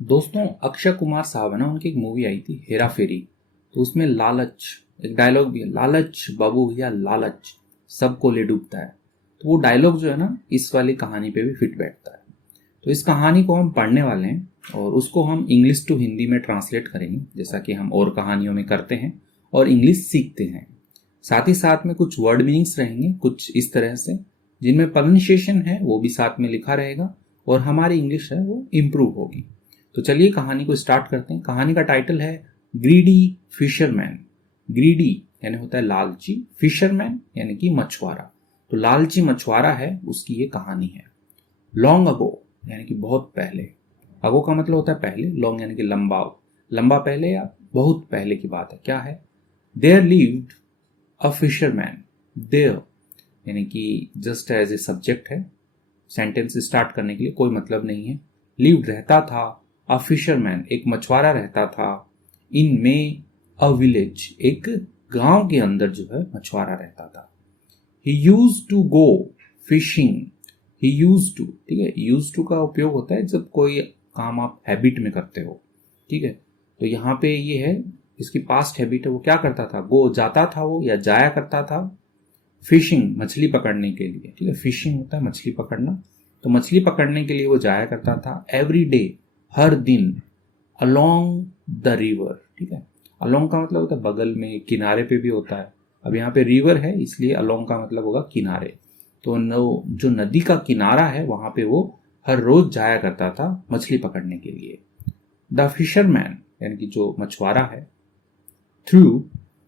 दोस्तों, अक्षय कुमार साहब है ना, उनकी एक मूवी आई थी हेरा फेरी। तो उसमें लालच, एक डायलॉग भी है, लालच बाबू भैया लालच सबको ले डूबता है। तो वो डायलॉग जो है ना, इस वाली कहानी पे भी फिट बैठता है। तो इस कहानी को हम पढ़ने वाले हैं और उसको हम इंग्लिश टू हिंदी में ट्रांसलेट करेंगे, जैसा कि हम और कहानियों में करते हैं और इंग्लिश सीखते हैं। साथ ही साथ में कुछ वर्ड मीनिंग्स रहेंगे कुछ इस तरह से, जिनमें प्रोनाउंसिएशन है वो भी साथ में लिखा रहेगा और हमारी इंग्लिश है वो इम्प्रूव होगी। तो चलिए कहानी को स्टार्ट करते हैं। कहानी का टाइटल है ग्रीडी फिशरमैन। ग्रीडी यानी होता है लालची, फिशरमैन यानी कि मछुआरा। तो लालची मछुआरा है, उसकी ये कहानी है। लॉन्ग अगो यानी कि बहुत पहले। अगो का मतलब होता है पहले, लॉन्ग यानी कि लंबा, लंबा पहले या बहुत पहले की बात है। क्या है? There lived a fisherman. There यानी कि जस्ट एज ए सब्जेक्ट है, सेंटेंस स्टार्ट करने के लिए कोई मतलब नहीं है। लिव्ड रहता था, अ फिशरमैन एक मछुआरा रहता था, इन में अ विलेज एक गांव के अंदर जो है मछुआरा रहता था। He use to go fishing. He use to, ठीक है, यूज टू का उपयोग होता है जब कोई काम आप हैबिट में करते हो, ठीक है। तो यहाँ पे ये है, इसकी पास्ट हैबिट है, वो क्या करता था, गो जाता था वो या जाया करता था फिशिंग मछली पकड़ने के लिए, ठीक है। फिशिंग होता है मछली पकड़ना, तो मछली पकड़ने के लिए वो जाया करता था एवरी डे, हर दिन, अलोंग द रिवर, ठीक है। अलोंग का मतलब होता है बगल में, किनारे पे भी होता है। अब यहाँ पे रिवर है इसलिए अलोंग का मतलब होगा किनारे। तो जो नदी का किनारा है वहां पे वो हर रोज जाया करता था मछली पकड़ने के लिए। द फिशरमैन यानी कि जो मछुआरा है, थ्रू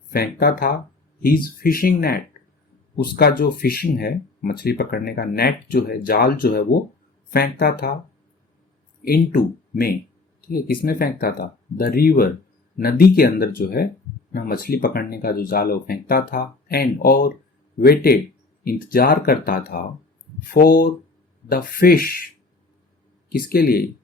फेंकता था, हीज फिशिंग नेट, उसका जो फिशिंग है मछली पकड़ने का नेट जो है, जाल जो है वो फेंकता था इनटू में, ठीक है। किसमें फेंकता था? द रिवर, नदी के अंदर जो है ना मछली पकड़ने का जो जाल है वो फेंकता था। एंड और वेटेड इंतजार करता था, फॉर द फिश, किसके लिए?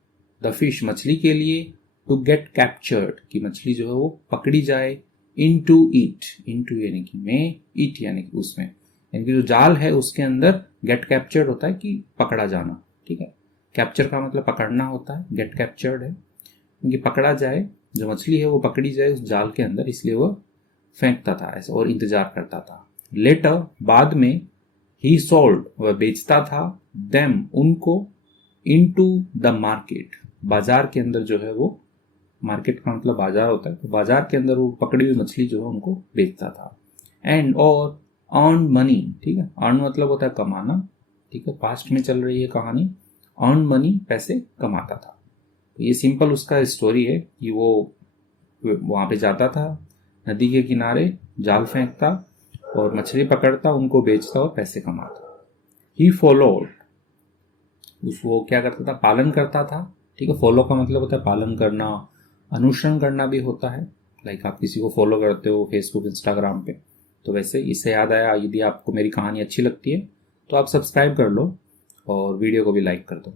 द फिश मछली के लिए, टू गेट कैप्चर्ड कि मछली जो है वो पकड़ी जाए, इन टू ईट, इन टू यानी कि में, ईट यानी कि उसमें, यानी कि जो जाल है उसके अंदर गेट कैप्चर्ड होता है कि पकड़ा जाना, ठीक है। कैप्चर का मतलब पकड़ना होता है, गेट कैप्चर्ड है क्योंकि पकड़ा जाए, जो मछली है वो पकड़ी जाए उस जाल के अंदर, इसलिए वो फेंकता था ऐसे और इंतजार करता था। लेटर बाद में, ही सोल्ड वह बेचता था, देम उनको, इनटू द मार्केट बाजार के अंदर जो है वो, मार्केट का मतलब बाजार होता है, तो बाजार के अंदर वो पकड़ी हुई मछली जो है उनको बेचता था। एंड और अर्न मनी, ठीक है, अर्न मतलब होता है कमाना, ठीक है, पास्ट में चल रही है कहानी। अर्न मनी पैसे कमाता था। तो ये सिंपल उसका स्टोरी है कि वो वहां पे जाता था नदी के किनारे, जाल फेंकता और मछली पकड़ता, उनको बेचता और पैसे कमाता। ही फॉलोड, उसको क्या करता था, पालन करता था, ठीक है। फॉलो का मतलब होता है पालन करना, अनुसरण करना भी होता है। लाइक आप किसी को फॉलो करते हो फेसबुक इंस्टाग्राम पे, तो वैसे इससे याद आया, यदि आपको मेरी कहानी अच्छी लगती है तो आप सब्सक्राइब कर लो और वीडियो को भी लाइक कर दो।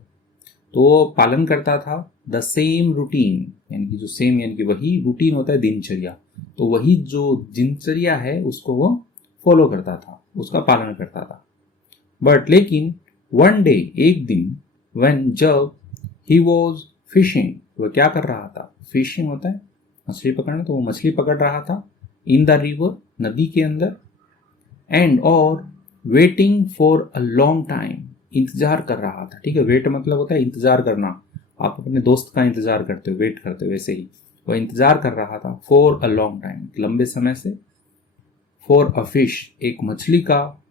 तो वो पालन करता था द सेम रूटीन, यानी कि जो सेम यानी कि वही रूटीन होता है दिनचर्या, तो वही जो दिनचर्या है उसको वो फॉलो करता था, उसका पालन करता था। बट लेकिन वन डे एक दिन, व्हेन जब ही वॉज फिशिंग, वह क्या कर रहा था, फिशिंग होता है मछली पकड़ना, तो वो मछली पकड़ रहा था इन द रिवर नदी के अंदर। एंड और waiting for a long time, इंतजार कर रहा था, ठीक है। वेट मतलब होता है इंतजार करना, आप अपने दोस्त का इंतजार करते हो, वेट करते हो, वैसे ही वह इंतजार कर रहा था फॉर अ लॉन्ग टाइम, लंबे समय से। फॉर अ फिश एक मछली का,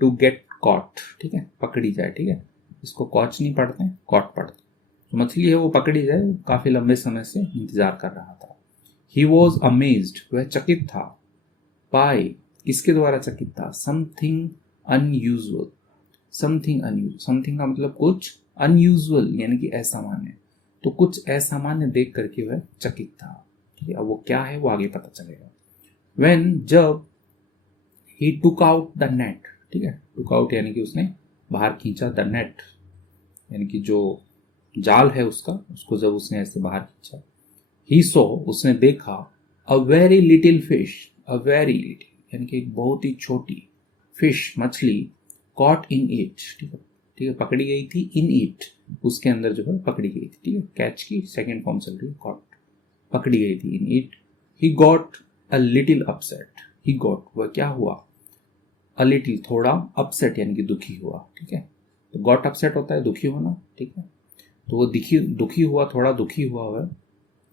टू गेट कॉट, ठीक है, पकड़ी जाए, ठीक है। इसको कॉच नहीं पढ़ते हैं, कॉट पढ़ते। तो मछली है वो पकड़ी जाए, वो काफी लंबे समय से इंतजार कर रहा था। ही वॉज अमेज्ड, वह चकित था, बाय, किसके द्वारा चकित था, something unusual, something unusual, something का मतलब कुछ, अनयूजुअल यानी कि असामान्य, तो कुछ असामान्य देख करके वह चकित था, ठीक है। अब वो क्या है वो आगे पता चलेगा। वेन जब ही टुक आउट द नेट, ठीक है, टुक आउट यानी कि उसने बाहर खींचा, द नेट यानी कि जो जाल है उसका, उसको जब उसने ऐसे बाहर खींचा। ही सो, उसने देखा, a very little fish, a very little यानी कि एक बहुत ही छोटी, फिश मछली, कॉट इन इट, ठीक है, ठीक है, पकड़ी गई थी इन इट, उसके अंदर जो है पकड़ी गई थी, ठीक है, कैच की सेकेंड फॉर्म चल रही है, कॉट, पकड़ी गई थी in it. He got a little upset, he got वह क्या हुआ, अ लिटिल थोड़ा, अपसेट यानी कि दुखी हुआ, ठीक है, तो गॉट अपसेट होता है दुखी होना, ठीक है, तो वो दुखी हुआ, थोड़ा दुखी हुआ वह।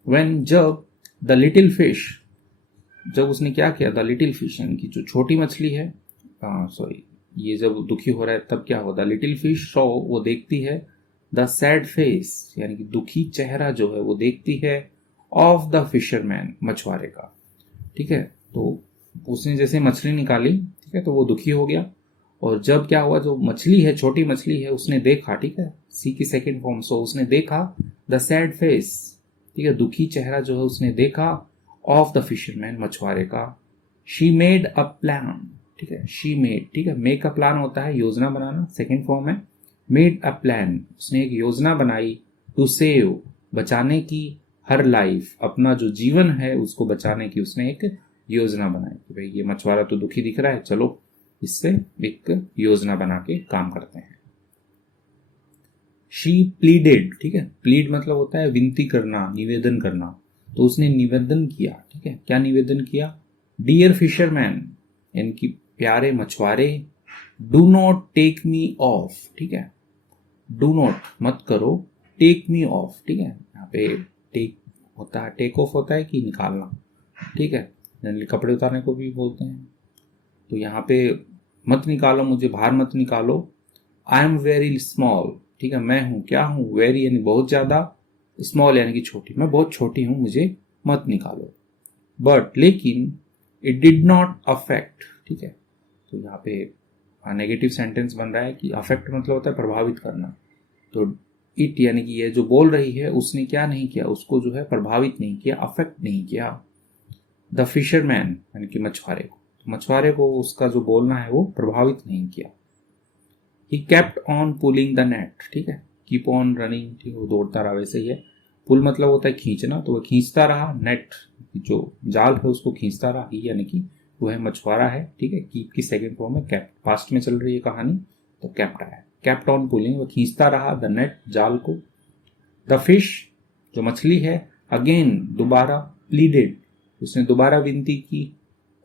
व्हेन जब द लिटिल फिश, जब उसने क्या किया, द लिटिल फिश यानी कि जो छोटी मछली है, सॉरी, ये जब दुखी हो रहा है तब क्या हो, द लिटिल फिश सॉ, वो देखती है, द सैड फेस यानी कि दुखी चेहरा जो है वो देखती है, ऑफ द फिशरमैन मछुआरे का, ठीक है, तो उसने जैसे मछली निकाली, ठीक है, तो वो दुखी हो गया, और जब क्या हुआ, जो मछली है, छोटी मछली है, उसने देखा, ठीक है, सी की सेकेंड फॉर्म, सो उसने देखा द सैड फेस, ठीक है, दुखी चेहरा जो है उसने देखा, ऑफ द फिशरमैन मछुआरे का। शी मेड अ प्लान, ठीक है, शी मेड, ठीक है, मेक अ प्लान होता है योजना बनाना, सेकेंड फॉर्म है, मेड अ प्लान, उसने एक योजना बनाई, टू सेव बचाने की, हर लाइफ अपना जो जीवन है उसको बचाने की उसने एक योजना बनाई कि भाई ये मछुआरा तो दुखी दिख रहा है, चलो इससे एक योजना बना के काम करते हैं। शी प्लीडेड, ठीक है, प्लीड मतलब होता है विनती करना, निवेदन करना, तो उसने निवेदन किया, ठीक है, क्या निवेदन किया, डियर फिशरमैन यानी कि प्यारे मछुआरे, do not take me off, ठीक है, डू नॉट मत करो, टेक मी ऑफ, ठीक है, यहाँ पे टेक होता है, टेक ऑफ होता है कि निकालना, ठीक है, जनरली कपड़े उतारने को भी बोलते हैं, तो यहाँ पे मत निकालो मुझे, बाहर मत निकालो, आई एम वेरी स्मॉल, ठीक है, मैं हूं क्या हूं, वेरी यानी बहुत ज्यादा, स्मॉल यानी कि छोटी, मैं बहुत छोटी हूं, मुझे मत निकालो, बट लेकिन इट डिड नॉट अफेक्ट, ठीक है, तो यहाँ पे नेगेटिव सेंटेंस बन रहा है कि अफेक्ट मतलब होता है प्रभावित करना, तो इट यानी कि ये जो बोल रही है उसने क्या नहीं किया, उसको जो है प्रभावित नहीं किया, अफेक्ट नहीं किया, द फिशरमैन यानी कि मछुआरे को उसका जो बोलना है वो प्रभावित नहीं किया। He kept on pulling the net, ठीक है, कीप ऑन रनिंग, ठीक है, वो दौड़ता रहा, वैसे ही है, पुल मतलब होता है खींचना, तो वह खींचता रहा, नेट जो जाल है उसको खींचता रहा, ही यानी कि वो है मछुआरा है, ठीक है, कीप की सेकेंड फॉर्म है, कैप्ट, पास्ट में चल रही है कहानी, तो कैप्ट आया, कैप्ट ऑन पुलिंग, वह खींचता रहा, द नेट जाल को, द फिश जो मछली है, अगेन दोबारा, प्लीडेड उसने दोबारा विनती की,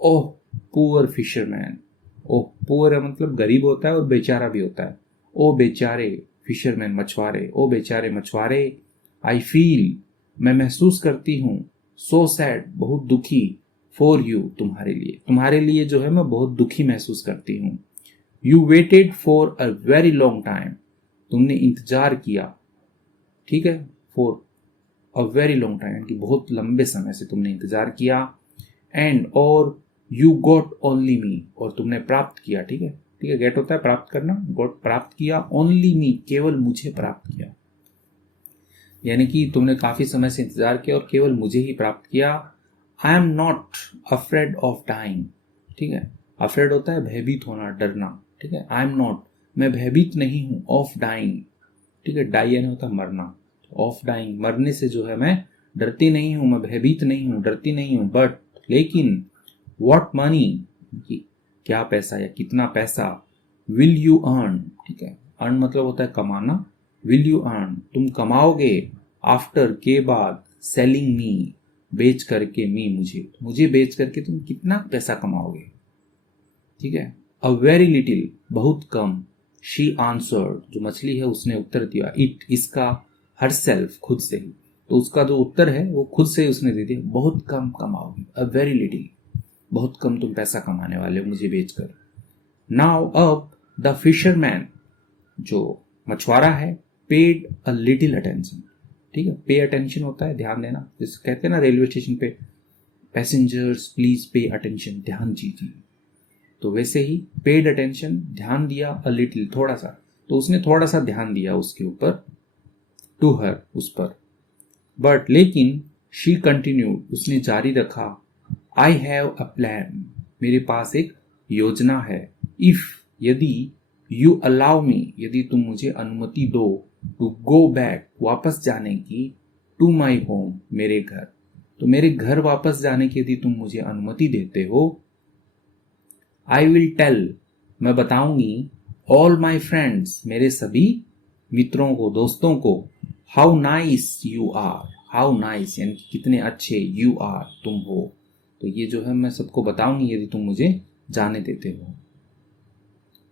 ओह पुअर फिशरमैन, ओह पुअर मतलब गरीब होता है और बेचारा भी होता है, ओ बेचारे फिशरमैन मछुआरे, ओ बेचारे मछुआरे, आई फील मैं महसूस करती हूँ, सो सैड बहुत दुखी, फॉर यू तुम्हारे लिए जो है मैं बहुत दुखी महसूस करती हूँ, you waited for a very long time, तुमने इंतजार किया, ठीक है, for a very long time यानी कि बहुत लंबे समय से तुमने इंतजार किया, एंड और यू गॉट ओनली मी, और तुमने प्राप्त किया, ठीक है, ठीक है, गेट होता है प्राप्त करना, गॉट प्राप्त किया, ओनली मी केवल मुझे प्राप्त किया, यानी कि तुमने काफी समय से इंतजार किया और केवल मुझे ही प्राप्त किया। I am not afraid of dying, ठीक है, अफ्रेड होता है भयभीत होना, डरना, ठीक है, आई एम नॉट मैं भयभीत नहीं हूं, ऑफ डाइंग, ठीक है, डाई यानी होता है मरना, ऑफ डाइंग मरने से जो है मैं डरती नहीं हूं, मैं भयभीत नहीं हूं, डरती नहीं हूं, बट लेकिन व्हाट मनी क्या पैसा या कितना पैसा, विल यू अर्न, ठीक है, अर्न मतलब होता है कमाना, विल यू अर्न तुम कमाओगे, आफ्टर के बाद, सेलिंग मी बेच करके, मी मुझे बेच करके तुम कितना पैसा कमाओगे, ठीक है, अ वेरी लिटिल बहुत कम, शी आंसर्ड जो मछली है उसने उत्तर दिया, इट इसका, हर सेल्फ खुद से ही, तो उसका जो उत्तर है वो खुद से ही उसने दे दिया, बहुत कम कमाओगे, अ वेरी लिटिल बहुत कम तुम पैसा कमाने वाले हो मुझे बेचकर। नाउ अब द फिशरमैन जो मछुआरा है, पेड अ लिटिल अटेंशन, ठीक है, पे अटेंशन होता है ध्यान देना, जैसे कहते हैं ना रेलवे स्टेशन पे, पैसेंजर्स प्लीज पे अटेंशन, ध्यान दीजिए, तो वैसे ही पेड अटेंशन ध्यान दिया, अ लिटिल थोड़ा सा, तो उसने थोड़ा सा ध्यान दिया उसके ऊपर, टू हर उस पर, बट लेकिन शी कंटिन्यूड उसने जारी रखा, आई हैव अ प्लान मेरे पास एक योजना है, इफ यदि, यू अलाउ मी यदि तुम मुझे अनुमति दो, टू गो बैक वापस जाने की, टू माई होम मेरे घर, तो मेरे घर वापस जाने की यदि तुम मुझे अनुमति देते हो, आई विल टेल मैं बताऊंगी, ऑल माई फ्रेंड्स, मेरे सभी मित्रों को, दोस्तों को, how nice you are, how nice यानी कि कितने अच्छे, यू आर तुम हो। तो ये जो है मैं सबको बताऊंगी यदि तुम मुझे जाने देते हो।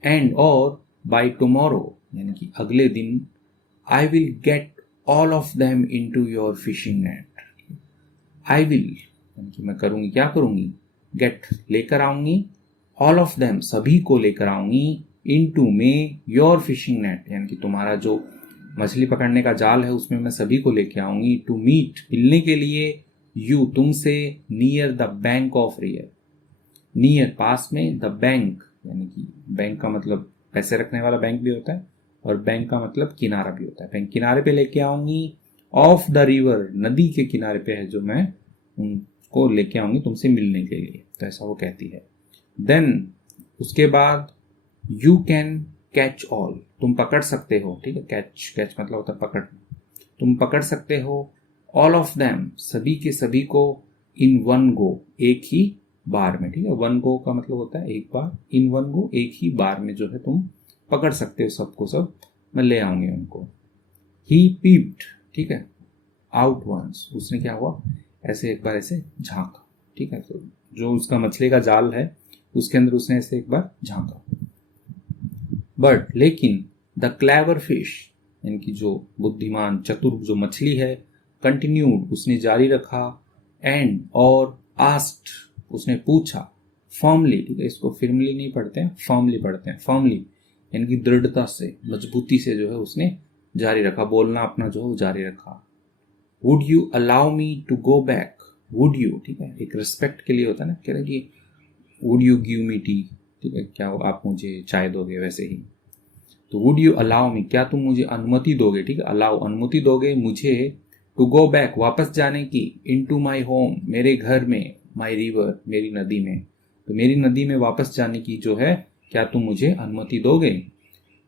एंड और बाय टुमारो यानी कि अगले दिन, I will get all of them into your fishing net. I will यानी कि मैं करूंगी, क्या करूंगी, गेट लेकर आऊंगी, ऑल ऑफ देम सभी को लेकर आऊंगी, इनटू में योर फिशिंग नेट यानी कि तुम्हारा जो मछली पकड़ने का जाल है उसमें मैं सभी को लेकर आऊंगी, टू मीट मिलने के लिए, यू तुमसे, near the bank of river, near पास में, द बैंक यानी कि बैंक का मतलब पैसे रखने वाला बैंक भी होता है और बैंक का मतलब किनारा भी होता है। बैंक किनारे पे लेके आऊंगी, ऑफ द रिवर नदी के किनारे पे है जो मैं उनको लेके आऊंगी तुमसे मिलने के लिए। तो ऐसा वो कहती है। देन उसके बाद यू कैन कैच ऑल, तुम पकड़ सकते हो, ठीक है, कैच कैच मतलब होता है पकड़ना, तुम पकड़ सकते हो, ऑल ऑफ देम सभी के सभी को, इन वन गो एक ही बार में, ठीक है, वन गो का मतलब होता है एक बार, इन वन गो एक ही बार में जो है तुम पकड़ सकते हो सबको, सब मैं ले आऊंगी उनको। ही पीप्ड, ठीक है, आउट वंस, उसने क्या हुआ, ऐसे एक बार ऐसे झांका, ठीक है, तो जो उसका मछली का जाल है उसके अंदर उसने ऐसे एक बार झांका। बट लेकिन द क्लेवर फिश यानी कि जो बुद्धिमान चतुर जो मछली है, कंटिन्यूड उसने जारी रखा, एंड और आस्क्ड उसने पूछा, फर्मली, ठीक है, इसको फिर्मली नहीं पढ़ते हैं, फर्मली पढ़ते हैं, फर्मली यानी कि दृढ़ता से, मजबूती से जो है उसने जारी रखा, बोलना अपना जो है जारी रखा। Would you allow me to go back, would you, ठीक है, एक रिस्पेक्ट के लिए होता है ना, कह रहे कि would you give me T, ठीक है, क्या आप मुझे चाय दोगे, वैसे ही। तो वुड यू अलाउ मी, क्या तुम मुझे अनुमति दोगे, ठीक है, अलाउ अनुमति दोगे मुझे, टू गो बैक वापस जाने की, इन टू माई होम मेरे घर में, माई रिवर मेरी नदी में, तो मेरी नदी में वापस जाने की जो है क्या तुम मुझे अनुमति दोगे।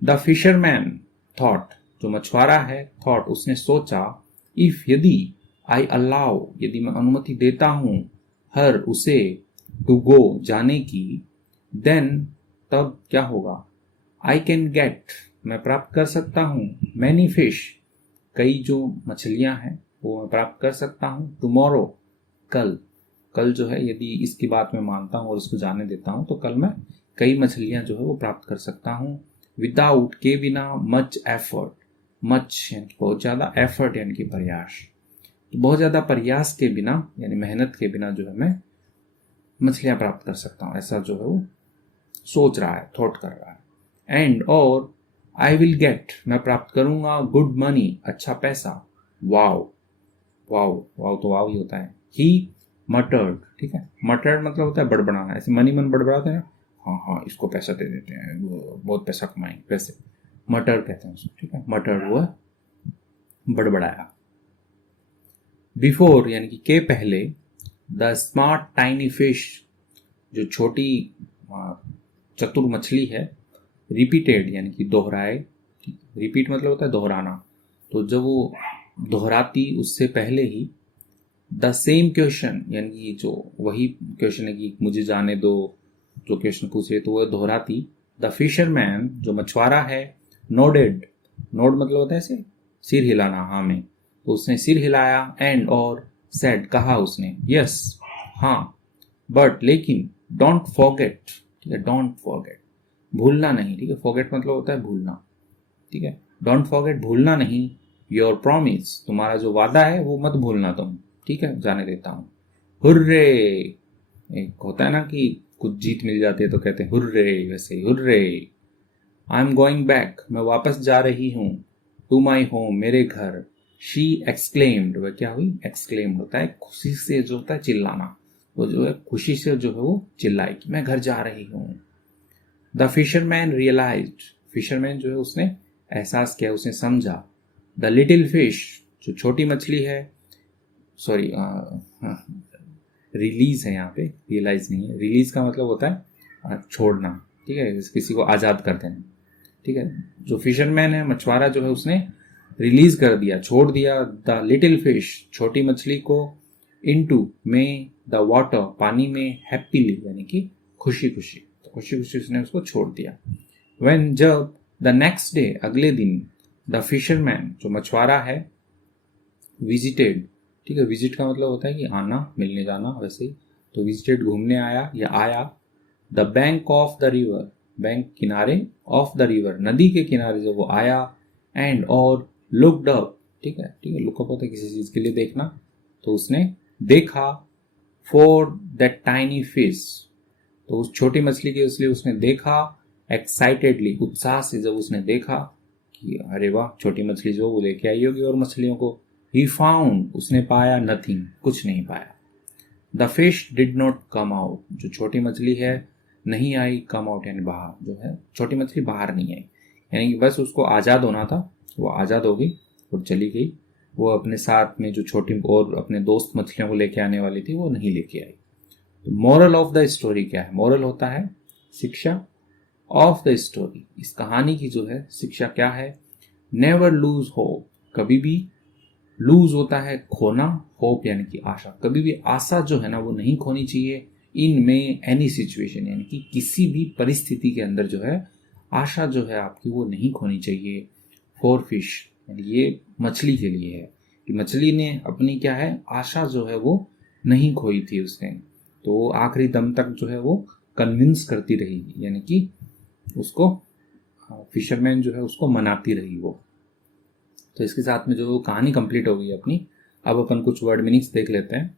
द फिशरमैन थॉट, जो मछुआरा है, थॉट उसने सोचा, इफ यदि, आई अलाउ यदि मैं अनुमति देता हूं, हर उसे, टू गो जाने की, देन तब क्या होगा, आई कैन गेट मैं प्राप्त कर सकता हूं, मैनी फिश कई जो मछलियां हैं वो मैं प्राप्त कर सकता हूं, टुमारो कल, कल जो है यदि इसकी बात मैं मानता हूं और उसको जाने देता हूं तो कल मैं कई मछलियां जो है वो प्राप्त कर सकता हूं, विदाउट के बिना, मच एफर्ट, मच यानी कि बहुत ज्यादा, एफर्ट यानी कि प्रयास, तो बहुत ज्यादा प्रयास के बिना यानी मेहनत के बिना जो है मैं मछलियां प्राप्त कर सकता हूं, ऐसा जो है वो सोच रहा है, थॉट कर रहा है। एंड और आई विल गेट मैं प्राप्त करूंगा, गुड मनी अच्छा पैसा, वाव, वाव वाव तो वाव ही होता है। ही मटर्ड, ठीक है, मटर्ड मतलब होता है बड़बड़ाना, ऐसे मनी मन बड़बड़ाते हैं, हाँ हाँ इसको पैसा दे देते हैं, वो बहुत पैसा कमाएंगे, वैसे मटर कहते हैं उसको, ठीक है, मटर्ड हुआ बड़बड़ाया। बिफोर यानी कि के पहले, द स्मार्ट टाइनी फिश जो छोटी चतुर मछली है, रिपीटेड यानी कि दोहराए, रिपीट मतलब होता है दोहराना, तो जब वो दोहराती उससे पहले ही, द सेम क्वेश्चन यानी कि जो वही क्वेश्चन है कि मुझे जाने दो, जो क्वेश्चन पूछे तो वह दोहराती, द फिशरमैन जो मछुआरा है, नोडेड, नोड मतलब होता है ऐसे सिर हिलाना, हाँ में, तो उसने सिर हिलाया, एंड और सेड कहा उसने, यस हाँ, बट लेकिन, डोंट फॉरगेट, ठीक है, डोंट फॉरगेट भूलना नहीं, ठीक है, फॉरगेट मतलब होता है भूलना, ठीक है, डोंट फॉरगेट भूलना नहीं, योर प्रॉमिस तुम्हारा जो वादा है वो मत भूलना तुम, ठीक है, जाने देता हूं। हुर्रे, एक होता है ना कि कुछ जीत मिल जाती है तो कहते हैं हुर्रे, वैसे ही hurray. I am going back मैं वापस जा रही हूं, टू माई होम मेरे घर, शी एक्सक्लेम्ड, वह क्या हुई, एक्सक्लेम्ड होता है खुशी से जो होता है चिल्लाना, वो जो है खुशी से जो है वो चिल्लाई कि मैं घर जा रही हूं। द फिशरमैन रियलाइज्ड, फिशरमैन जो है उसने एहसास किया, उसने समझा, द लिटिल फिश जो छोटी मछली है, सॉरी रिलीज है यहाँ पे, रियलाइज नहीं है, रिलीज का मतलब होता है छोड़ना, ठीक है, किसी को आजाद कर देना, ठीक है, जो फिशरमैन है मछुआरा जो है उसने रिलीज कर दिया, छोड़ दिया, द लिटिल फिश छोटी मछली को, इनटू में, द वाटर पानी में, हैप्पीली यानी कि खुशी खुशी, तो खुशी खुशी उसने उसको छोड़ दिया। व्हेन जब द नेक्स्ट डे अगले दिन द फिशरमैन जो मछुआरा है विजिटेड, ठीक है, विजिट का मतलब होता है कि आना, मिलने जाना, वैसे ही तो विजिटेड घूमने आया या आया, the bank of the river, bank किनारे, ऑफ द रिवर नदी के किनारे जब वो आया, एंड और लुक्ड अप, ठीक है, लुकअप होता है किसी चीज के लिए देखना, तो उसने देखा, फॉर दैट टाइनी फिश, तो उस छोटी मछली के इसलिए उसने देखा, एक्साइटेडली उत्साह से जब उसने देखा कि अरे वाह छोटी मछली जो वो लेके आई होगी और मछलियों को, ही फाउंड उसने पाया, नथिंग कुछ नहीं पाया, the fish did not come out, जो छोटी मछली है नहीं आई, कम आउट यानी बाहर, जो है छोटी मछली बाहर नहीं आई, यानी कि बस उसको आज़ाद होना था, वो आज़ाद हो गई और चली गई, वो अपने साथ में जो छोटी और अपने दोस्त मछलियों को लेके आने वाली थी वो नहीं लेके आई। तो मोरल ऑफ द स्टोरी क्या है? मोरल होता है शिक्षा, ऑफ द स्टोरी इस कहानी की जो है शिक्षा क्या है? नेवर लूज होप, कभी भी लूज होता है खोना, होप यानी कि आशा, कभी भी आशा जो है ना वो नहीं खोनी चाहिए, इन में एनी सिचुएशन यानी कि किसी भी परिस्थिति के अंदर जो है आशा जो है आपकी वो नहीं खोनी चाहिए। फॉर फिश यानी ये मछली के लिए है कि मछली ने अपनी क्या है आशा जो है वो नहीं खोई थी उसने, तो आखिरी दम तक जो है वो कन्विंस करती रही, यानी कि उसको फिशरमैन जो है उसको मनाती रही वो। तो इसके साथ में जो कहानी कंप्लीट हो गई अपनी। अब अपन कुछ वर्ड मीनिंग्स देख लेते हैं।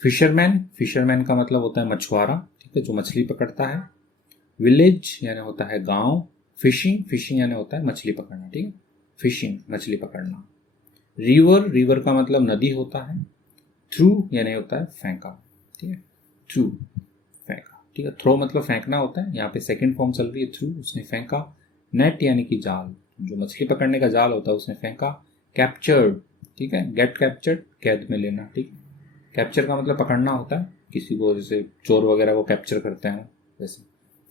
फिशरमैन, फिशरमैन का मतलब होता है मछुआरा, ठीक है, जो मछली पकड़ता है। विलेज यानी होता है गांव। फिशिंग, फिशिंग यानी होता है मछली पकड़ना, ठीक है, फिशिंग मछली पकड़ना। रिवर, रिवर का मतलब नदी होता है। थ्रू यानी होता है फेंका, ठीक है, थ्रू फेंका, ठीक है, थ्रो मतलब फेंकना होता है, यहाँ पे सेकंड फॉर्म चल रही है थ्रू, उसने फेंका। नेट यानी कि जाल, जो मछली पकड़ने का जाल होता है उसने फेंका। कैप्चर्ड, ठीक है, गेट कैप्चर्ड कैद में लेना, ठीक है, कैप्चर का मतलब पकड़ना होता है किसी को, जैसे चोर वगैरह को कैप्चर करते हैं वैसे।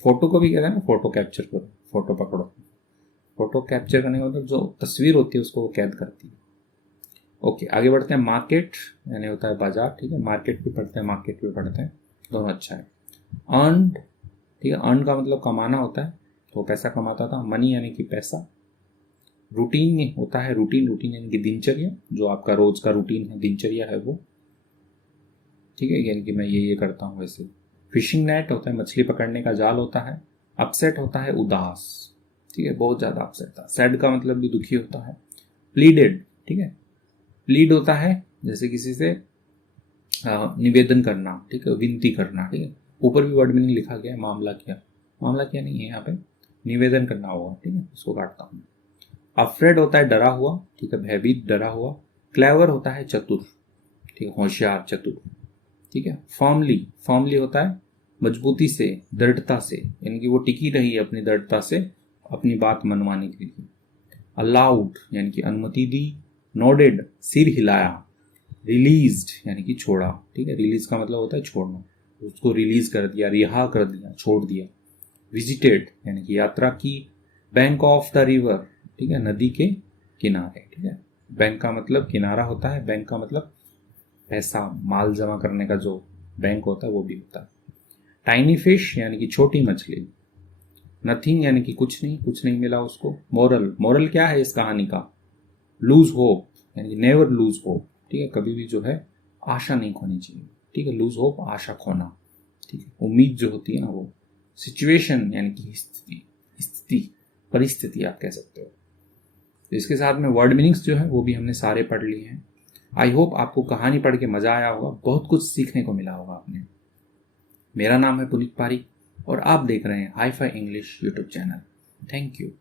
फोटो को भी कहते हैं ना, फोटो कैप्चर करो, फोटो पकड़ो। फोटो कैप्चर करने का मतलब जो तस्वीर होती है उसको वो कैद करती है। ओके, आगे बढ़ते हैं। मार्केट यानी होता है बाजार, ठीक है, मार्केट भी पढ़ते हैं मार्केट भी पढ़ते हैं, दोनों अच्छा है। अर्न, ठीक है, अर्न का मतलब कमाना होता है, तो पैसा कमाता था। मनी यानी कि पैसा। रूटीन होता है, रूटीन, रूटीन यानी कि दिनचर्या, जो आपका रोज का रूटीन है, दिनचर्या है वो, ठीक है, यानी कि मैं ये करता हूँ वैसे। फिशिंग नेट होता है मछली पकड़ने का जाल होता है। अपसेट होता है उदास, ठीक है, बहुत ज्यादा अपसेट था। सैड का मतलब भी दुखी होता है। प्लीडेड, ठीक है, प्लीड होता है जैसे किसी से निवेदन करना, ठीक है, विनती करना, ठीक है, ऊपर भी वर्ड मीनिंग लिखा गया है, मामला क्या, मामला क्या नहीं है यहाँ पे, निवेदन करना होगा, ठीक है, इसको काटता हूँ। अफ्रेड होता है डरा हुआ, ठीक है, भयभीत, डरा हुआ। क्लेवर होता है चतुर, ठीक है, होशियार, चतुर, ठीक है। फर्मली, फर्मली होता है मजबूती से, दृढ़ता से, यानी कि वो टिकी रही अपनी दृढ़ता से अपनी बात मनवाने के लिए। अलाउड यानी कि अनुमति दी। नोडेड सिर हिलाया। रिलीज्ड यानी कि छोड़ा, ठीक है, रिलीज का मतलब होता है छोड़ना, उसको रिलीज कर दिया, रिहा कर दिया, छोड़ दिया। विजिटेड यानी कि यात्रा की। बैंक ऑफ द रिवर, ठीक है, नदी के किनारे, ठीक है, बैंक का मतलब किनारा होता है, बैंक का मतलब पैसा, माल जमा करने का जो बैंक होता है वो भी होता है। टाइनी फिश यानी कि छोटी मछली। नथिंग यानी कि कुछ नहीं, कुछ नहीं मिला उसको। मोरल, मोरल क्या है इस कहानी का? लूज होप यानी कि नेवर लूज होप, ठीक है, कभी भी जो है आशा नहीं खोनी चाहिए, ठीक है, लूज होप आशा खोना, ठीक है, उम्मीद जो होती है ना वो। सिचुएशन यानी कि स्थिति, स्थिति, परिस्थिति आप कह सकते हो। तो इसके साथ में वर्ड मीनिंग्स जो है वो भी हमने सारे पढ़ लिए हैं। आई होप आपको कहानी पढ़ के मजा आया होगा, बहुत कुछ सीखने को मिला होगा आपने। मेरा नाम है पुनीत पारी और आप देख रहे हैं hi fi English YouTube channel. Thank you.